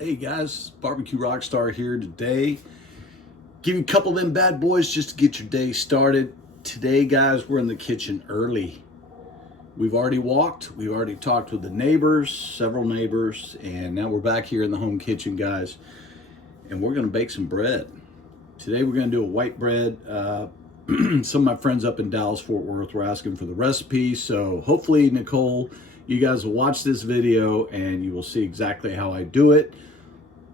Hey guys, Barbecue Rockstar here today. Give you a couple of them bad boys just to get your day started. Today, guys, we're in the kitchen early. We've already walked, we've already talked with the neighbors, several neighbors, and now we're back here in the home kitchen, guys, and we're gonna bake some bread. Today we're gonna do a white bread. Some of my friends up in Dallas, Fort Worth were asking for the recipe, so hopefully, Nicole, you guys will watch this video and you will see exactly how I do it.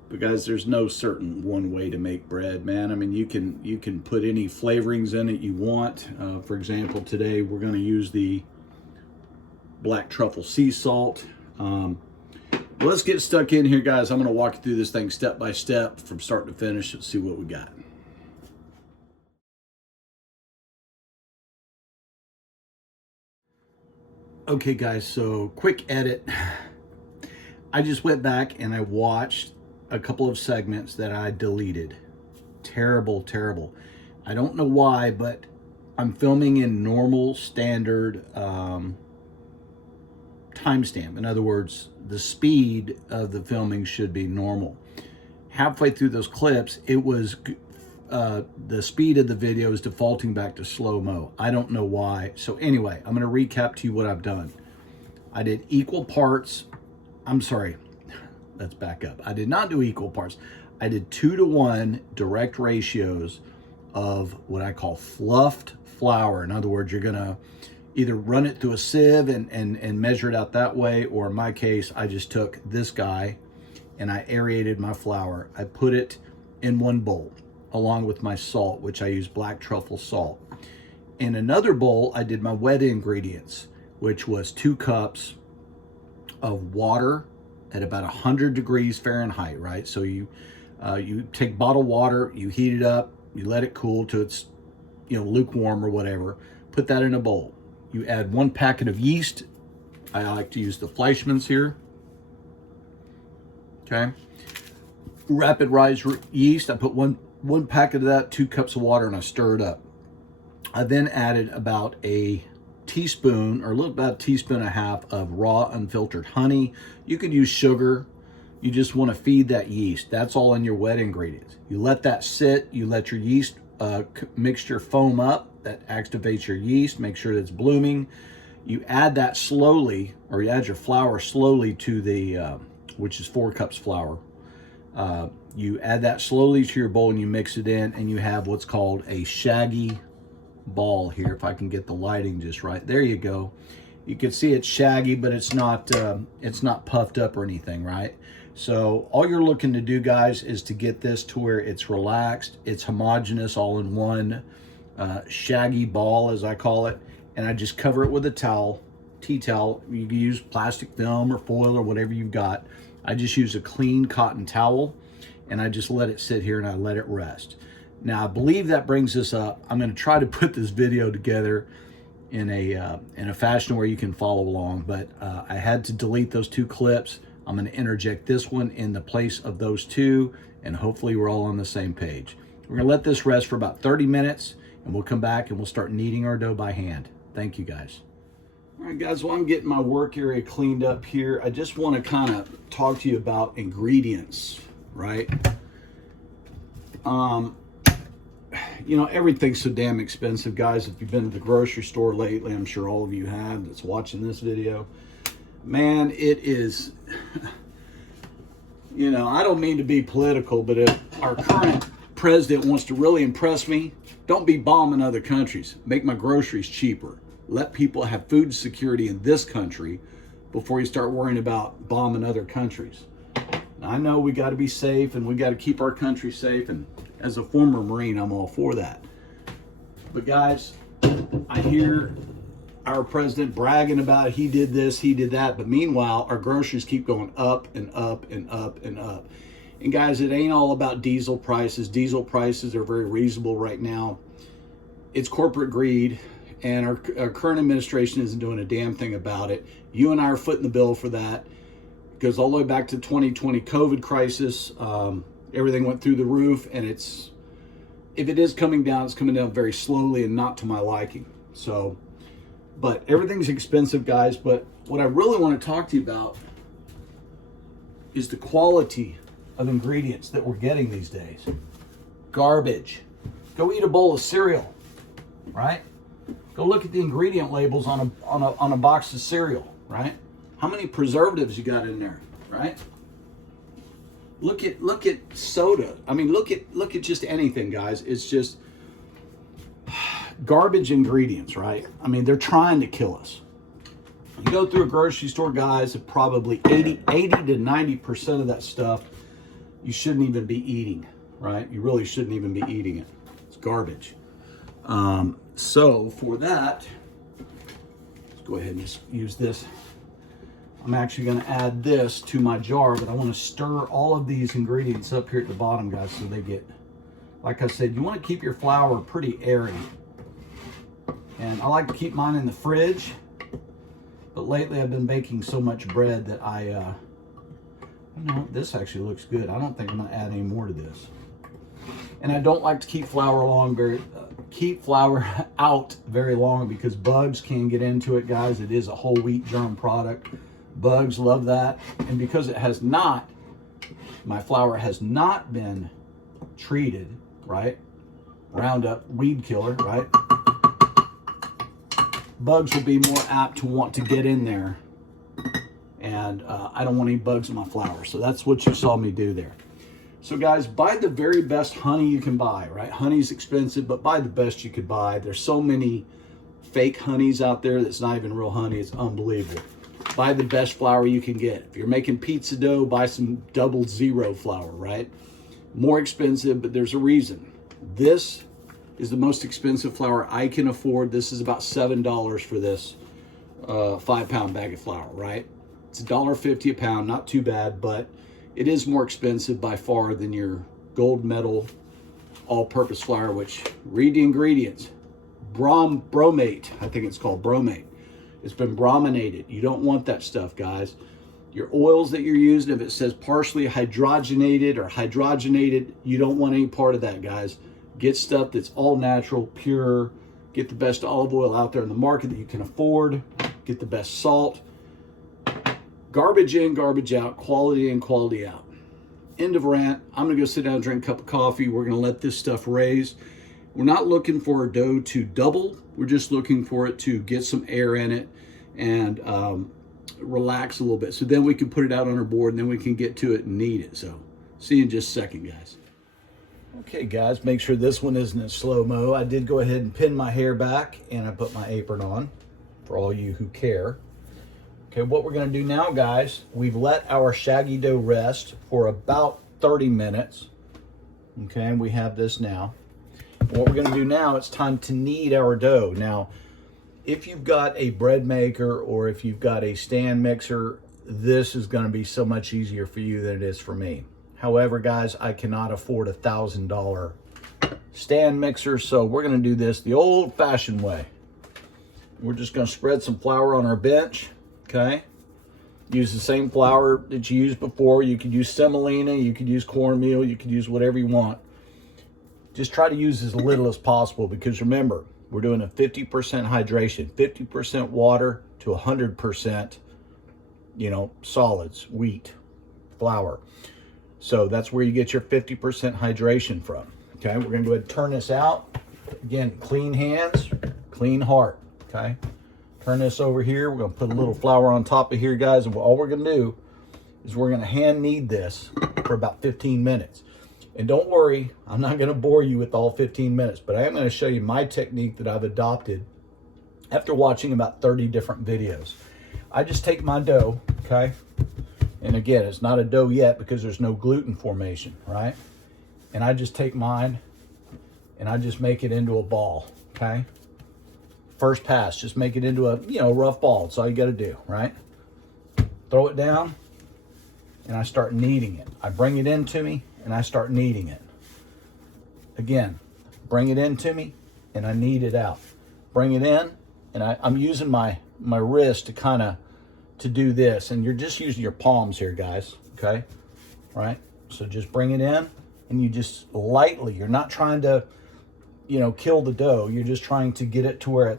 But guys, there's no certain one way to make bread, man. I mean, you can put any flavorings in it you want. For example, today we're going to use the black truffle sea salt. Let's get stuck in here, guys. I'm going to walk you through this thing step by step from start to finish. Let's see what we got. Okay, guys, so quick edit. I just went back and I watched a couple of segments that I deleted. Terrible. I don't know why, but I'm filming in normal standard timestamp. In other words, the speed of the filming should be normal. Halfway through those clips, it was the speed of the video is defaulting back to slow-mo. I don't know why. So anyway, I'm going to recap to you what I've done. I did equal parts. I'm sorry. Let's back up. I did not do equal parts. I did 2-to-1 direct ratios of what I call fluffed flour. In other words, you're gonna either run it through a sieve and measure it out that way, or in my case, I just took this guy and I aerated my flour. I put it in one bowl along with my salt, which I use black truffle salt. In another bowl, I did my wet ingredients, which was 2 cups of water at about 100 degrees Fahrenheit, right? So you take bottled water, you heat it up, you let it cool till it's, lukewarm or whatever. Put that in a bowl. You add 1 packet of yeast. I like to use the Fleischmann's here. Okay. Rapid rise yeast. I put one packet of that, 2 cups of water, and I stir it up. I then added about a teaspoon or about a teaspoon and a half of raw unfiltered honey. You could use sugar. You just want to feed that yeast. That's all in your wet ingredients. You let that sit. You let your yeast mixture foam up. That activates your yeast. Make sure that it's blooming. You add that slowly, or you add your flour slowly to the, which is 4 cups flour. You add that slowly to your bowl and you mix it in, and you have what's called a shaggy ball here. If I can get the lighting just right, there you go. You can see it's shaggy, but it's not puffed up or anything, right? So all you're looking to do, guys, is to get this to where it's relaxed, it's homogeneous, all in one shaggy ball, as I call it. And I just cover it with a towel, tea towel. You can use plastic film or foil or whatever you've got. I just use a clean cotton towel and I just let it sit here and I let it rest. Now, I believe that brings us up. I'm going to try to put this video together in a fashion where you can follow along, but I had to delete those 2 clips. I'm going to interject this one in the place of those 2, and hopefully we're all on the same page. We're going to let this rest for about 30 minutes, and we'll come back and we'll start kneading our dough by hand. Thank you, guys. All right, guys, while I'm getting my work area cleaned up here, I just want to kind of talk to you about ingredients, right? Everything's so damn expensive, guys. If you've been to the grocery store lately, I'm sure all of you have that's watching this video. Man, it is, I don't mean to be political, but if our current president wants to really impress me, don't be bombing other countries. Make my groceries cheaper. Let people have food security in this country before you start worrying about bombing other countries. Now, I know we got to be safe and we got to keep our country safe, and as a former Marine, I'm all for that. But guys, I hear our president bragging about he did this, he did that, but meanwhile, our groceries keep going up and up and up and up. And guys, it ain't all about diesel prices. Diesel prices are very reasonable right now. It's corporate greed, and our current administration isn't doing a damn thing about it. You and I are footing the bill for that. It goes all the way back to 2020 COVID crisis. Everything went through the roof, and if it is coming down, it's coming down very slowly and not to my liking. So, but everything's expensive, guys. But what I really want to talk to you about is the quality of ingredients that we're getting these days. Garbage. Go eat a bowl of cereal, right? Go look at the ingredient labels on a box of cereal, right? How many preservatives you got in there, right? Look at soda. I mean, look at just anything, guys. It's just garbage ingredients, right? I mean, they're trying to kill us. You go through a grocery store, guys, and probably 80 to 90% of that stuff you shouldn't even be eating, right? You really shouldn't even be eating it. It's garbage. So for that, let's go ahead and just use this. I'm actually going to add this to my jar, but I want to stir all of these ingredients up here at the bottom, guys, so they get, like I said, you want to keep your flour pretty airy. And I like to keep mine in the fridge, but lately I've been baking so much bread that this actually looks good. I don't think I'm going to add any more to this. And I don't like to keep flour out very long because bugs can get into it, guys. It is a whole wheat germ product. Bugs love that. And because it has not, my flour has not been treated, right? Roundup, weed killer, right? Bugs will be more apt to want to get in there. And I don't want any bugs in my flour. So that's what you saw me do there. So guys, buy the very best honey you can buy, right? Honey's expensive, but buy the best you could buy. There's so many fake honeys out there that's not even real honey. It's unbelievable. Buy the best flour you can get. If you're making pizza dough, buy some 00 flour, right? More expensive, but there's a reason. This is the most expensive flour I can afford. This is about $7 for this 5-pound bag of flour, right? It's $1.50 a pound, not too bad, but it is more expensive by far than your gold medal all-purpose flour, which, read the ingredients. Bromate, I think it's called bromate. It's been brominated. You don't want that stuff, guys. Your oils that you're using, if it says partially hydrogenated or hydrogenated, you don't want any part of that, guys. Get stuff that's all natural, pure. Get the best olive oil out there in the market that you can afford. Get the best salt. Garbage in, garbage out, quality in, quality out. End of rant. I'm gonna go sit down and drink a cup of coffee. We're gonna let this stuff raise. We're not looking for our dough to double. We're just looking for it to get some air in it and relax a little bit. So then we can put it out on our board and then we can get to it and knead it. So see you in just a second, guys. Okay, guys, make sure this one isn't in slow-mo. I did go ahead and pin my hair back and I put my apron on for all you who care. Okay, what we're gonna do now, guys, we've let our shaggy dough rest for about 30 minutes. Okay, and we have this now. What we're gonna do now, it's time to knead our dough. Now, if you've got a bread maker or if you've got a stand mixer, this is gonna be so much easier for you than it is for me. However, guys, I cannot afford a $1,000 stand mixer, so we're gonna do this the old-fashioned way. We're just gonna spread some flour on our bench, okay? Use the same flour that you used before. You could use semolina, you could use cornmeal, you could use whatever you want. Just try to use as little as possible because remember, we're doing a 50% hydration, 50% water to 100%, solids, wheat, flour. So that's where you get your 50% hydration from. Okay, we're gonna go ahead and turn this out. Again, clean hands, clean heart, okay? Turn this over here. We're gonna put a little flour on top of here, guys, and all we're gonna do is we're gonna hand knead this for about 15 minutes. And don't worry, I'm not gonna bore you with all 15 minutes, but I am gonna show you my technique that I've adopted after watching about 30 different videos. I just take my dough, okay? And again, it's not a dough yet because there's no gluten formation, right? And I just take mine and I just make it into a ball, okay? First pass, just make it into a, rough ball. That's all you gotta do, right? Throw it down and I start kneading it. I bring it into me and I start kneading it. Again, bring it into me and I knead it out. Bring it in and I'm using my wrist to do this, and you're just using your palms here, guys, okay? Right? So just bring it in and you just lightly, you're not trying to, kill the dough. You're just trying to get it to where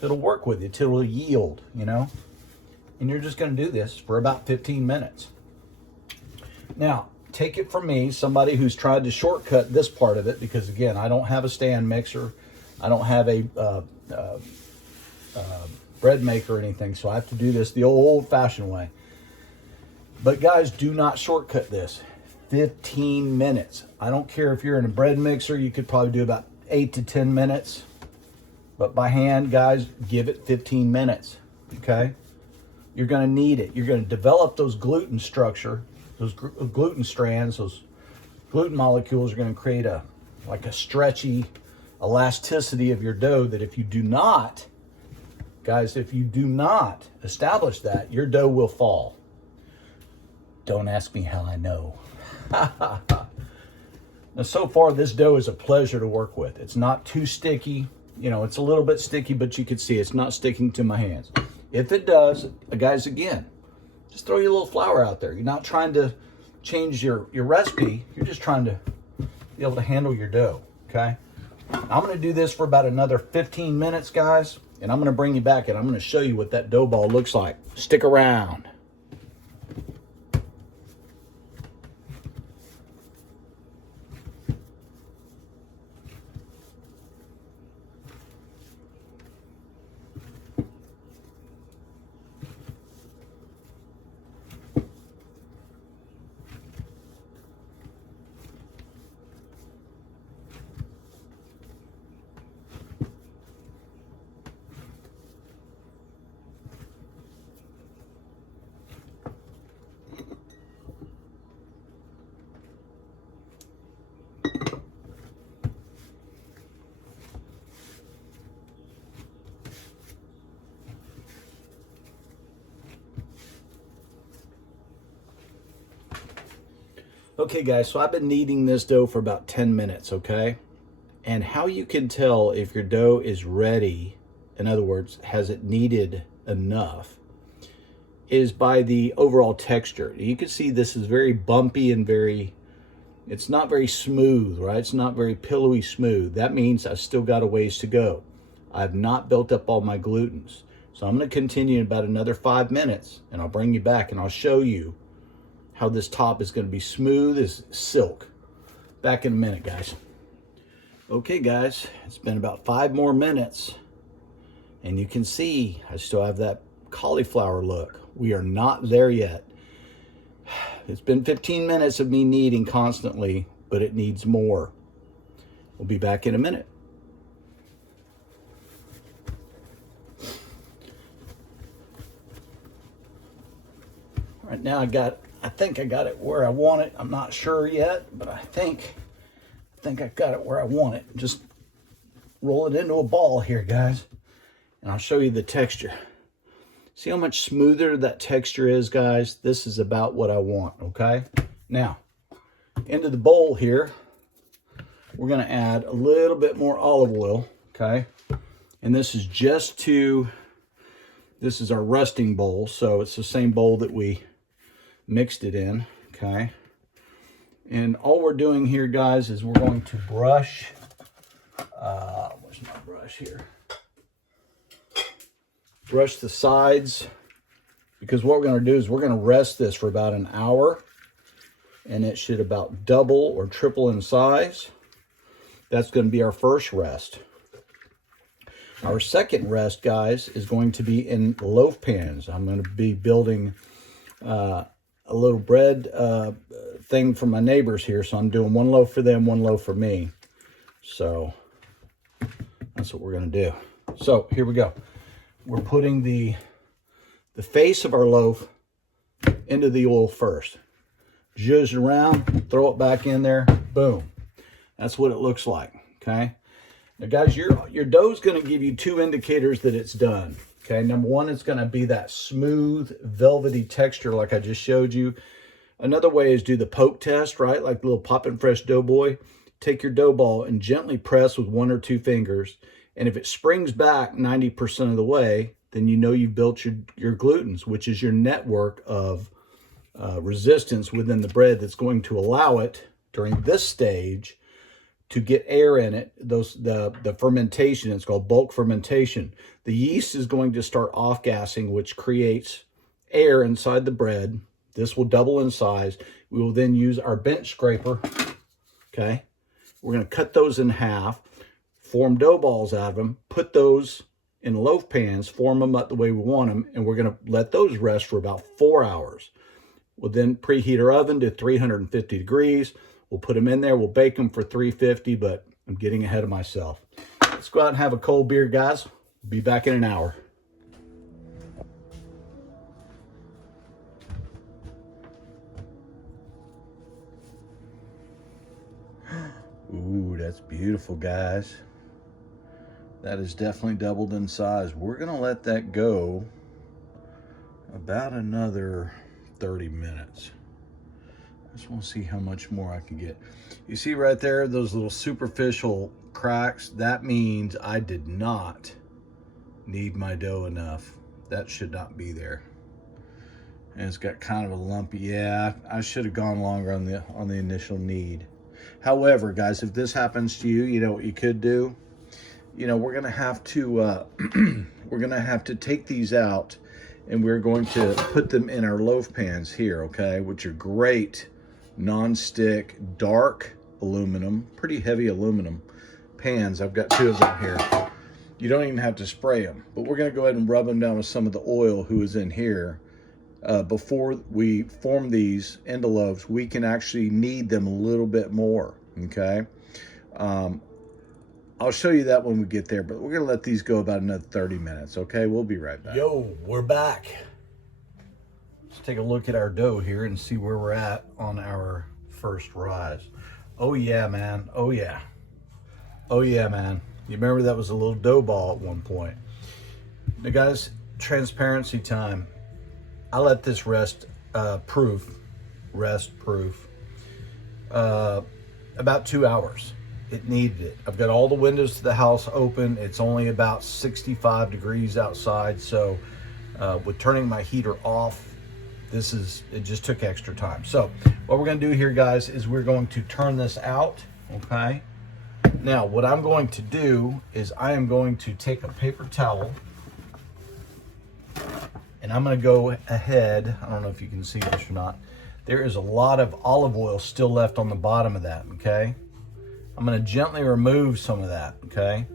it'll work with you, till it'll yield, And you're just gonna do this for about 15 minutes. Now, take it from me, somebody who's tried to shortcut this part of it, because again, I don't have a stand mixer. I don't have a bread maker or anything, so I have to do this the old-fashioned way. But guys, do not shortcut this. 15 minutes. I don't care if you're in a bread mixer, you could probably do about 8 to 10 minutes. But by hand, guys, give it 15 minutes, okay? You're gonna need it. You're gonna develop those gluten structure, those gluten strands, those gluten molecules are gonna create like a stretchy elasticity of your dough that if you do not, guys, if you do not establish that, your dough will fall. Don't ask me how I know. Now, so far, this dough is a pleasure to work with. It's not too sticky. You know, it's a little bit sticky, but you can see it's not sticking to my hands. If it does, guys, again, just throw your little flour out there. You're not trying to change your recipe. You're just trying to be able to handle your dough, okay? I'm going to do this for about another 15 minutes, guys, and I'm going to bring you back and I'm going to show you what that dough ball looks like. Stick around. Okay guys, so I've been kneading this dough for about 10 minutes, okay? And how you can tell if your dough is ready, in other words, has it kneaded enough, is by the overall texture. You can see this is very bumpy and it's not very smooth, right? It's not very pillowy smooth. That means I've still got a ways to go. I've not built up all my glutens. So I'm gonna continue in about another 5 minutes and I'll bring you back and I'll show you how this top is going to be smooth as silk. Back in a minute, guys. Okay, guys, it's been about 5 more minutes, and you can see I still have that cauliflower look. We are not there yet. It's been 15 minutes of me kneading constantly, but it needs more. We'll be back in a minute. All right, now I think I got it where I want it. I'm not sure yet, but I think I got it where I want it. Just roll it into a ball here, guys, and I'll show you the texture. See how much smoother that texture is, guys? This is about what I want, okay? Now, into the bowl here, we're gonna add a little bit more olive oil, okay? And this is this is our resting bowl, so it's the same bowl that we mixed it in, okay? And all we're doing here, guys, is we're going to brush, where's my brush here? Brush the sides, because what we're gonna do is we're gonna rest this for about an hour, and it should about double or triple in size. That's gonna be our first rest. Our second rest, guys, is going to be in loaf pans. I'm gonna be building a little bread thing for my neighbors here. So I'm doing 1 loaf for them, 1 loaf for me. So that's what we're going to do. So here we go. We're putting the face of our loaf into the oil first. Zhuzh it around, throw it back in there, boom. That's what it looks like, okay? Now guys, your dough is going to give you 2 indicators that it's done. Okay, number 1, it's going to be that smooth, velvety texture like I just showed you. Another way is do the poke test, right? Like the little Poppin' Fresh Doughboy. Take your dough ball and gently press with 1 or 2 fingers. And if it springs back 90% of the way, then you know you've built your glutens, which is your network of resistance within the bread that's going to allow it during this stage to get air in it. The fermentation, it's called bulk fermentation. The yeast is going to start off-gassing, which creates air inside the bread, This will double in size. We will then use our bench scraper, okay? We're gonna cut those in half, form dough balls out of them, put those in loaf pans, form them up the way we want them, and we're gonna let those rest for about 4 hours. We'll then preheat our oven to 350 degrees. We'll put them in there, we'll bake them for 350, but I'm getting ahead of myself. Let's go out and have a cold beer, guys. We'll be back in an hour. Ooh, that's beautiful, guys. That is definitely doubled in size. We're gonna let that go about another 30 minutes. I just want to see how much more I can get. You see right there, those little superficial cracks? That means I did not knead my dough enough. That should not be there. And it's got kind of a lumpy, yeah, I should have gone longer on the initial knead. However, guys, if this happens to you, you know what you could do? You know, we're gonna have to take these out, and we're going to put them in our loaf pans here, okay, which are great non-stick dark aluminum, pretty heavy aluminum pans. I've got 2 of them here. You don't even have to spray them, but we're gonna go ahead and rub them down with some of the oil who is in here. Before we form these into loaves, we can actually knead them a little bit more, okay? I'll show you that when we get there, but we're gonna let these go about another 30 minutes, okay? We'll be right back. Yo, we're back. Let's take a look at our dough here and see where we're at on our first rise. Oh yeah, man, oh yeah. Oh yeah, man. You remember that was a little dough ball at one point. Now guys, transparency time. I let this rest proof, about 2 hours. It needed it. I've got all the windows to the house open. It's only about 65 degrees outside. So with turning my heater off, it just took extra time. So what we're gonna do here, guys, is we're going to turn this out, okay? Now, what I'm going to do is I am going to take a paper towel, and I'm gonna go ahead, I don't know if you can see this or not, there is a lot of olive oil still left on the bottom of that, okay? I'm gonna gently remove some of that, okay?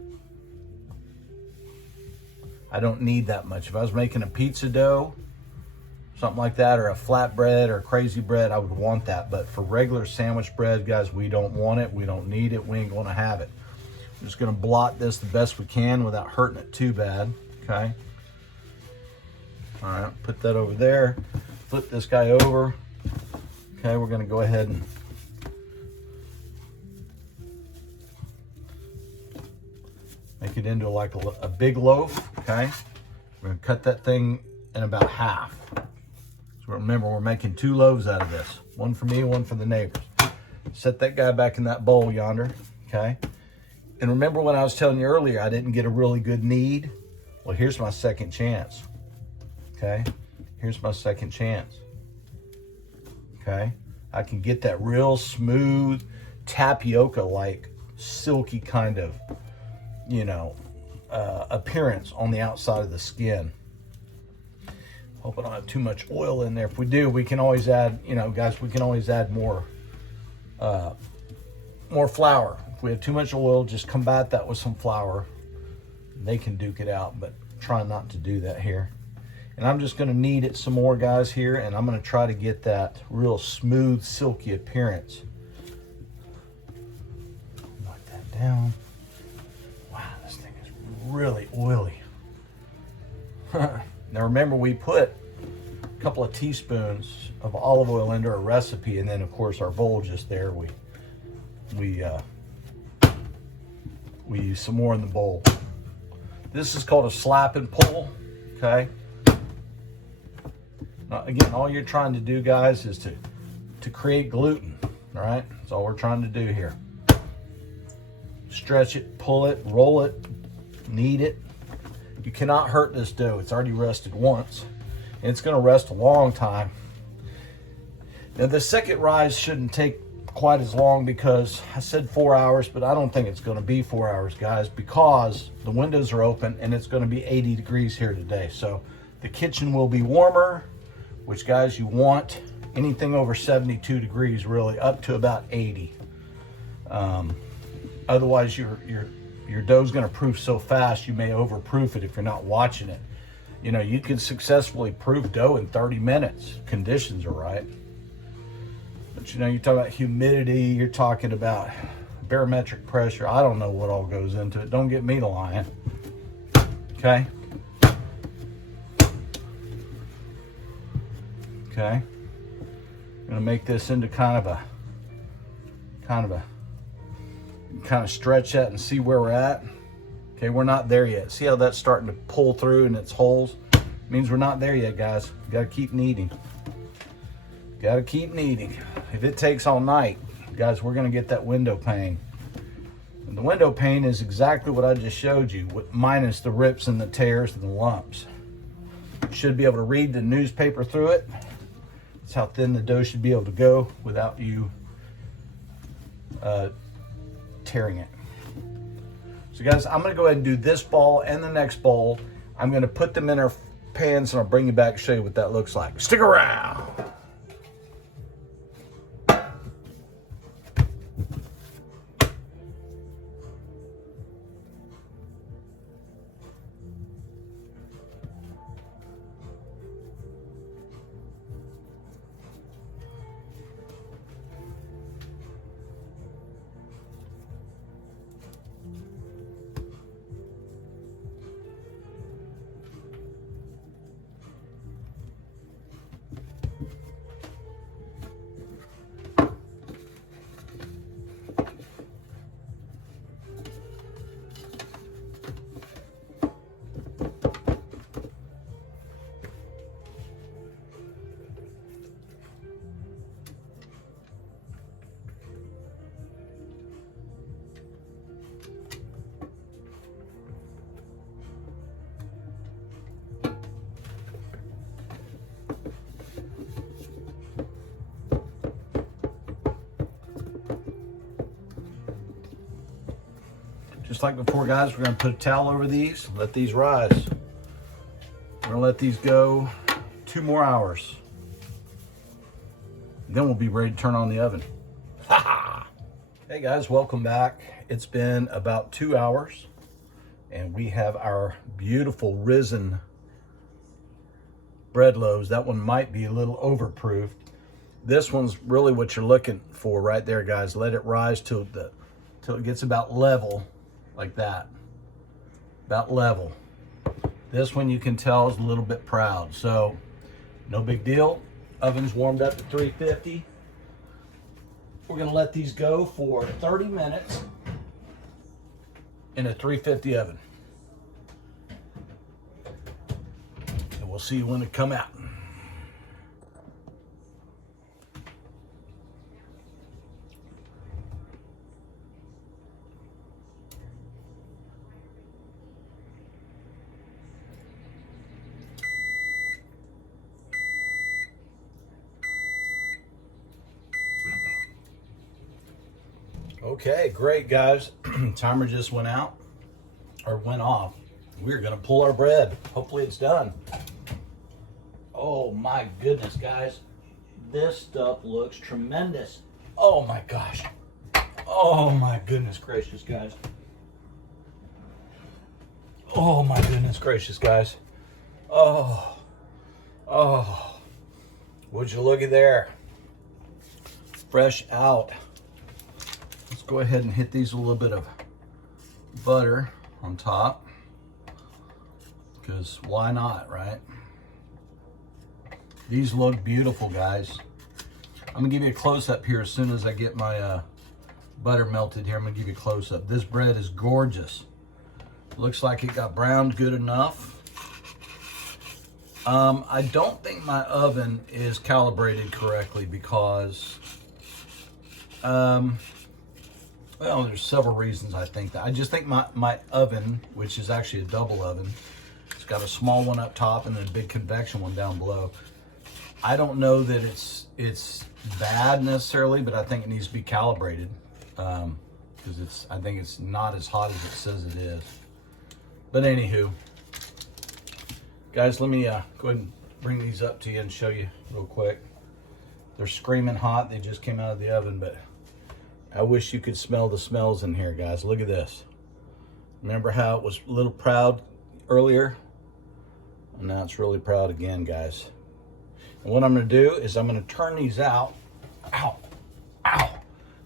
I don't need that much. If I was making a pizza dough, something like that, or a flatbread or crazy bread, I would want that. But for regular sandwich bread, guys, we don't want it, we don't need it, we ain't gonna have it. I'm just gonna blot this the best we can without hurting it too bad, okay? All right, put that over there. Flip this guy over. Okay, we're gonna go ahead and make it into like a big loaf, okay? We're gonna cut that thing in about half. So remember, we're making 2 loaves out of this. One for me, one for the neighbors. Set that guy back in that bowl yonder, okay? And remember when I was telling you earlier, I didn't get a really good knead? Well, here's my second chance. Okay, here's my second chance. Okay, I can get that real smooth tapioca-like silky kind of, you know, appearance on the outside of the skin. Hope I don't have too much oil in there. If we do, we can always add, you know, guys, we can always add more flour. If we have too much oil, just combat that with some flour. They can duke it out, but try not to do that here. And I'm just gonna knead it some more, guys, here, and I'm gonna try to get that real smooth, silky appearance. Knock that down. Wow, this thing is really oily. Now remember, we put a couple of teaspoons of olive oil into our recipe, and then of course our bowl just there, we use some more in the bowl. This is called a slap and pull, okay? Now, again, all you're trying to do, guys, is to create gluten, all right? That's all we're trying to do here. Stretch it, pull it, roll it, knead it. You cannot hurt this dough. It's already rested once, and it's gonna rest a long time. Now, the second rise shouldn't take quite as long because I said 4 hours, but I don't think it's gonna be 4 hours, guys, because the windows are open and it's gonna be 80 degrees here today. So the kitchen will be warmer. which, guys, you want anything over 72 degrees, really, up to about 80. Otherwise, your dough's going to proof so fast, you may overproof it if you're not watching it. You know, you can successfully proof dough in 30 minutes. Conditions are right. But, you know, you talk about humidity, you're talking about barometric pressure. I don't know what all goes into it. Don't get me to lying. Okay. Okay. I'm gonna make this into kind of stretch that and see where we're at. Okay, we're not there yet. See how that's starting to pull through in its holes? It means we're not there yet, guys. You gotta keep kneading. Gotta keep kneading. If it takes all night, guys, we're gonna get that window pane. And the window pane is exactly what I just showed you, minus the rips and the tears and the lumps. You should be able to read the newspaper through it. That's how thin the dough should be able to go without you tearing it. So, guys, I'm going to go ahead and do this ball and the next bowl. I'm going to put them in our pans, and I'll bring you back and show you what that looks like. Stick around. Just like before, guys, we're going to put a towel over these, let these rise. We're going to let these go 2 more hours. Then we'll be ready to turn on the oven. Hey guys, welcome back. It's been about 2 hours, and we have our beautiful risen bread loaves. That one might be a little overproofed. This one's really what you're looking for right there, guys. Let it rise till it gets about level. Like that, about level. This one you can tell is a little bit proud, so no big deal. Oven's warmed up to 350. We're gonna let these go for 30 minutes in a 350 oven. And we'll see when they come out. Okay, great, guys. Timer just went out, or went off. We're gonna pull our bread. Hopefully it's done. Oh my goodness, guys. This stuff looks tremendous. Oh my gosh. Oh my goodness gracious, guys. Oh my goodness gracious, guys. Oh. Would you look at there? Fresh out. Let's go ahead and hit these with a little bit of butter on top, because why not, right? These look beautiful, guys. I'm gonna give you a close-up here as soon as I get my butter melted here. I'm gonna give you a close-up. This bread is gorgeous. Looks like it got browned good enough. I don't think my oven is calibrated correctly because well, there's several reasons I think that. I just think my oven, which is actually a double oven, it's got a small one up top and then a big convection one down below. I don't know that it's bad necessarily, but I think it needs to be calibrated because I think it's not as hot as it says it is. But anywho, guys, let me go ahead and bring these up to you and show you real quick. They're screaming hot. They just came out of the oven, but I wish you could smell the smells in here, guys. Look at this. Remember how it was a little proud earlier? And now it's really proud again, guys. And what I'm gonna do is I'm gonna turn these out. Ow, ow.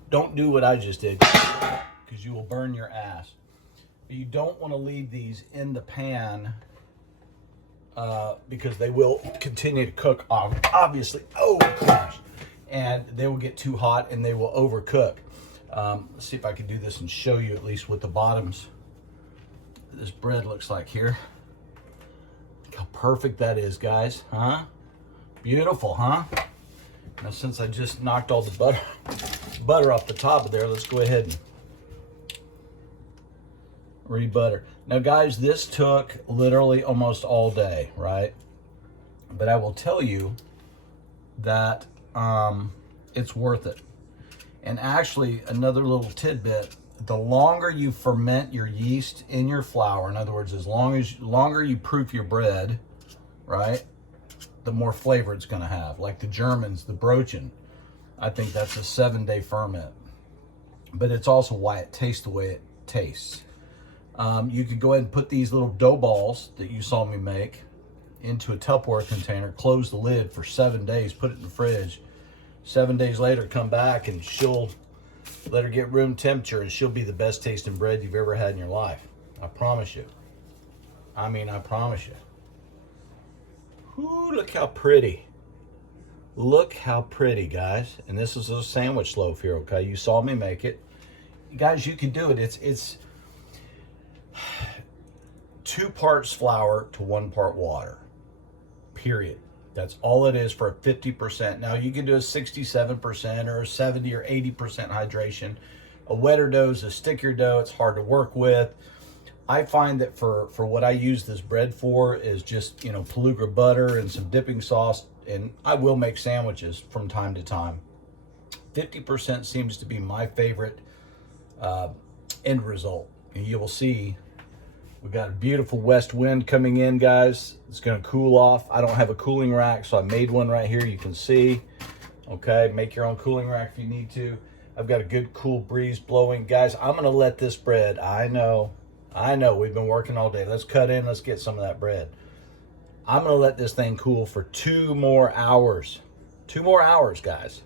Don't do what I just did, because you will burn your ass. You don't want to leave these in the pan because they will continue to cook, obviously. Oh gosh. And they will get too hot and they will overcook. Let's see if I can do this and show you at least what the bottoms of this bread looks like here. Look how perfect that is, guys, huh? Beautiful, huh? Now, since I just knocked all the butter off the top of there, let's go ahead and re-butter. Now, guys, this took literally almost all day, right? But I will tell you that it's worth it. And actually, another little tidbit, the longer you ferment your yeast in your flour, in other words, as longer you proof your bread, right, the more flavor it's going to have. Like the Germans, the Brochen, I think that's a 7-day ferment. But it's also why it tastes the way it tastes. You could go ahead and put these little dough balls that you saw me make into a Tupperware container, close the lid for 7 days, put it in the fridge. 7 days later, come back and she'll let her get room temperature and she'll be the best tasting bread you've ever had in your life. I promise you. I mean, I promise you. Whoo, look how pretty. Look how pretty, guys. And this is a sandwich loaf here, okay? You saw me make it. Guys, you can do it. It's 2 parts flour to 1 part water, period. That's all it is for a 50%. Now you can do a 67% or a 70 or 80% hydration. A wetter dough is a stickier dough. It's hard to work with. I find that for what I use this bread for is just, you know, Pelugra butter and some dipping sauce. And I will make sandwiches from time to time. 50% seems to be my favorite end result. And you will see we've got a beautiful west wind coming in, guys. It's going to cool off. I don't have a cooling rack, so I made one right here. You can see. Okay, make your own cooling rack if you need to. I've got a good cool breeze blowing. Guys, I'm going to let this bread, I know, we've been working all day. Let's cut in. Let's get some of that bread. I'm going to let this thing cool for 2 more hours. 2 more hours, guys.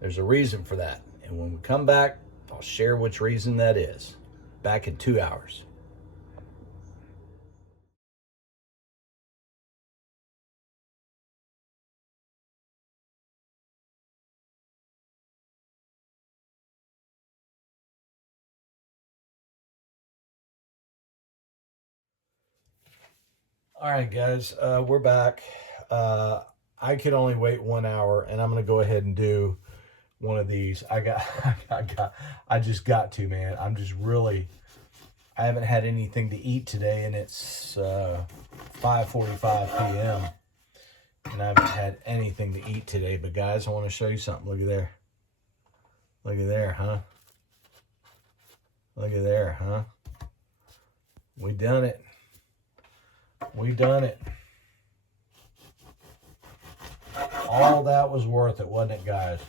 There's a reason for that. And when we come back, I'll share which reason that is. Back in 2 hours. All right, guys, we're back. I can only wait 1 hour, and I'm going to go ahead and do one of these. I just got to, man. I'm just really, I haven't had anything to eat today, and it's 5:45 p.m. and I haven't had anything to eat today. But guys, I want to show you something. Look at there. Look at there, huh? Look at there, huh? We done it. We done it. All that was worth it, wasn't it, guys?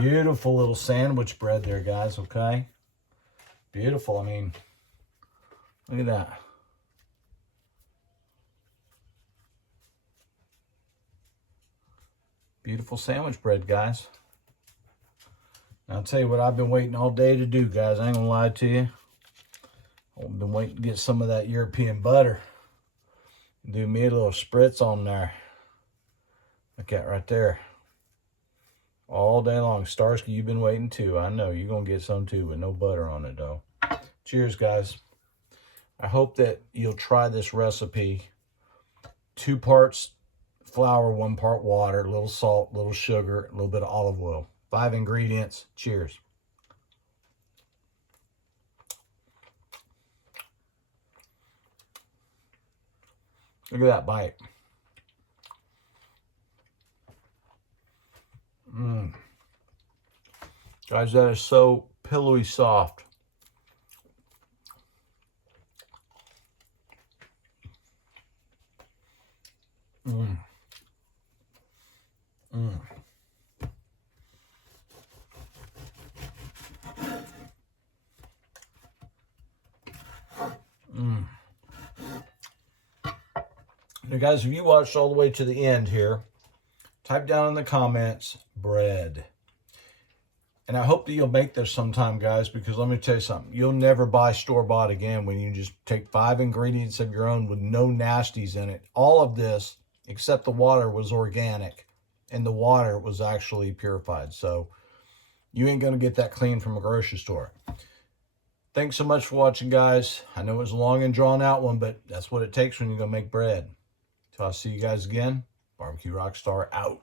Beautiful little sandwich bread there, guys, okay? Beautiful. I mean, look at that. Beautiful sandwich bread, guys. I'll tell you what I've been waiting all day to do, guys. I ain't gonna lie to you. I've been waiting to get some of that European butter. Do me a little spritz on there. Look at right there. All day long. Starsky, you've been waiting too. I know you're gonna get some too, with no butter on it though. Cheers, guys. I hope that you'll try this recipe. 2 parts flour, 1 part water, a little salt, a little sugar, a little bit of olive oil. 5 ingredients. Cheers. Look at that bite. Guys, that is so pillowy soft. Mm. Mm. Mm. Now, guys, if you watched all the way to the end here, type down in the comments, bread. And I hope that you'll make this sometime, guys, because let me tell you something. You'll never buy store-bought again when you just take 5 ingredients of your own with no nasties in it. All of this, except the water, was organic, and the water was actually purified. So you ain't going to get that clean from a grocery store. Thanks so much for watching, guys. I know it was a long and drawn-out one, but that's what it takes when you're going to make bread. Till I see you guys again, Barbecue Rockstar out.